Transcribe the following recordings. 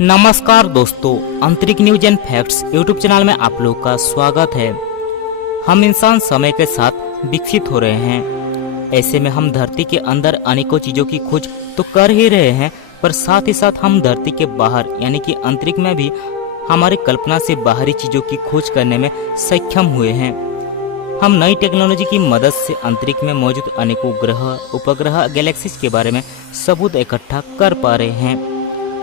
नमस्कार दोस्तों, अंतरिक्ष news and facts YouTube channel में आप लोग का स्वागत है। हम इंसान समय के साथ विकसित हो रहे हैं। ऐसे में हम धरती के अंदर अनेकों चीजों की खोज तो कर ही रहे हैं, पर साथ ही साथ हम धरती के बाहर यानी कि अंतरिक्ष में भी हमारी कल्पना से बाहरी चीजों की खोज करने में सक्षम हुए हैं। हम नई टेक्नोलॉजी की मदद से अंतरिक्ष में मौजूद अनेकों ग्रह, उपग्रह, गैलेक्सीज के बारे में सबूत इकट्ठा कर पा रहे हैं।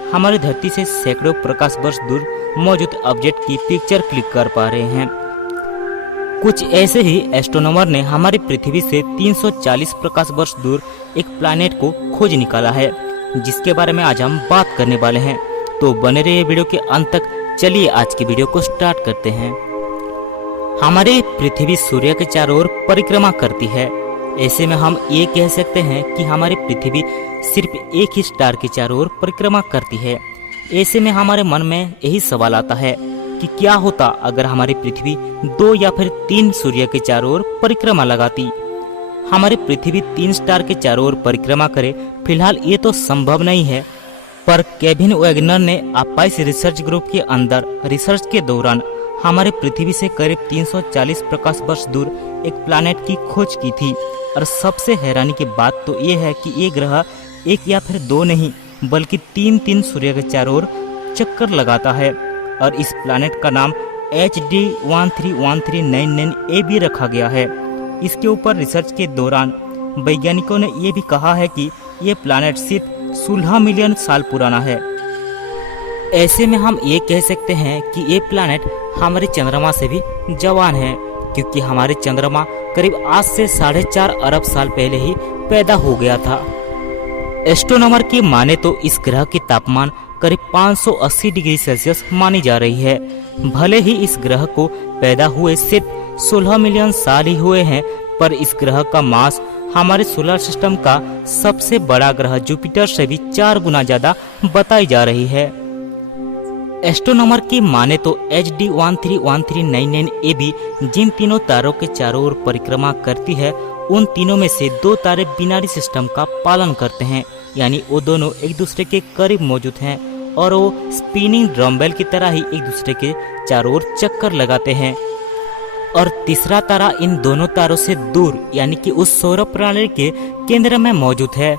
हमारी धरती से सैकड़ों प्रकाश वर्ष दूर मौजूद ऑब्जेक्ट की पिक्चर क्लिक कर पा रहे हैं। कुछ ऐसे ही एस्ट्रोनॉमर ने हमारी पृथ्वी से 340 प्रकाश वर्ष दूर एक प्लैनेट को खोज निकाला है, जिसके बारे में आज हम बात करने वाले हैं। तो बने रहिए वीडियो के अंत तक। चलिए आज की वीडियो को स्टार्ट करते हैं। हमारी पृथ्वी सूर्य के चारों ओर परिक्रमा करती है। ऐसे में हम ये कह सकते हैं कि हमारी पृथ्वी सिर्फ एक ही स्टार के चारों ओर परिक्रमा करती है। ऐसे में हमारे मन में यही सवाल आता है कि क्या होता अगर हमारी पृथ्वी 2 या फिर 3 सूर्य के चारों ओर परिक्रमा लगाती। हमारी पृथ्वी 3 स्टार के चारों ओर परिक्रमा करे, फिलहाल ये तो संभव नहीं है, पर केविन वैगनर ने अपाइस रिसर्च ग्रुप के अंदर रिसर्च के दौरान हमारे पृथ्वी से करीब 340 प्रकाश वर्ष दूर एक प्लैनेट की खोज की थी। और सबसे हैरानी की बात तो ये है कि ये ग्रह 1 या फिर 2 नहीं बल्कि 3 सूर्य के चारों ओर चक्कर लगाता है। और इस प्लैनेट का नाम HD 131399 AB रखा गया है। इसके ऊपर रिसर्च के दौरान वैज्ञानिकों ने ये भी कहा है कि ये प्लैनेट सिर्फ 16 मिलियन साल पुराना है। ऐसे में हम ये कह सकते हैं कि ये प्लैनेट हमारे चंद्रमा से भी जवान है, क्योंकि हमारे चंद्रमा करीब आज से 4.5 अरब साल पहले ही पैदा हो गया था। एस्ट्रोनॉमर की माने तो इस ग्रह की तापमान करीब 580 डिग्री सेल्सियस मानी जा रही है। भले ही इस ग्रह को पैदा हुए सिर्फ 16 मिलियन साल ही हुए हैं, पर इस ग्रह का मास हमारे सोलर सिस्टम का सबसे बड़ा ग्रह जुपिटर से भी 4 गुना ज्यादा बताई जा रही है। एस्ट्रोनॉमर की माने तो HD 131399 AB जिन तीनों तारों के चारों ओर परिक्रमा करती है, उन तीनों में से 2 तारे बिनारी सिस्टम का पालन करते हैं, यानी वो दोनों एक दूसरे के करीब मौजूद हैं और वो स्पिनिंग ड्रमबेल की तरह ही एक दूसरे के चारों ओर चक्कर लगाते हैं। और तीसरा तारा इन दोनों तारों से दूर यानी कि उस सौर प्रणाली के केंद्र में मौजूद है।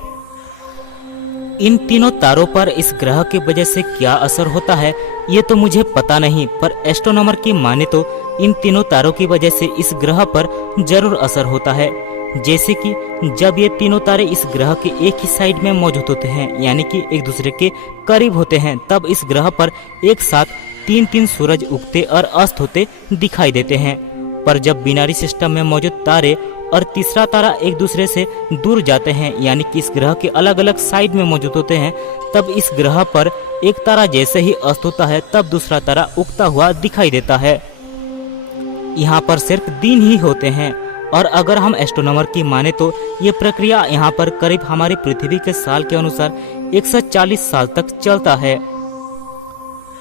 इन तीनों तारों पर इस ग्रह की वजह से क्या असर होता है ये तो मुझे पता नहीं, पर एस्ट्रोनॉमर की माने तो इन तीनों तारों की वजह से इस ग्रह पर जरूर असर होता है। जैसे कि जब ये तीनों तारे इस ग्रह के एक ही साइड में मौजूद होते हैं, यानी कि एक दूसरे के करीब होते हैं, तब इस ग्रह पर एक साथ 3 सूरज उगते और अस्त होते दिखाई देते हैं। पर जब बिनारी सिस्टम में मौजूद तारे और तीसरा तारा एक दूसरे से दूर जाते हैं, यानी कि इस ग्रह के अलग अलग साइड में मौजूद होते हैं, तब इस ग्रह पर एक तारा जैसे ही अस्त होता है तब दूसरा तारा उगता हुआ दिखाई देता है। यहाँ पर सिर्फ दिन ही होते हैं। और अगर हम एस्ट्रोनॉमर की माने तो ये प्रक्रिया यहाँ पर करीब हमारी पृथ्वी के साल के अनुसार 140 साल तक चलता है।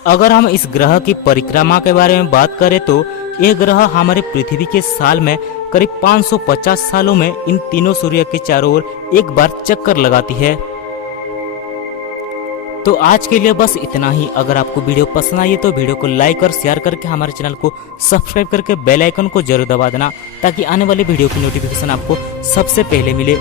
अगर हम इस ग्रह की परिक्रमा के बारे में बात करें तो यह ग्रह हमारे पृथ्वी के साल में करीब 550 सालों में इन तीनों सूर्य के चारों ओर एक बार चक्कर लगाती है। तो आज के लिए बस इतना ही। अगर आपको वीडियो पसंद आई तो वीडियो को लाइक और शेयर करके हमारे चैनल को सब्सक्राइब करके बेल आइकन को जरूर दबा देना, ताकि आने वाले वीडियो की नोटिफिकेशन आपको सबसे पहले मिले।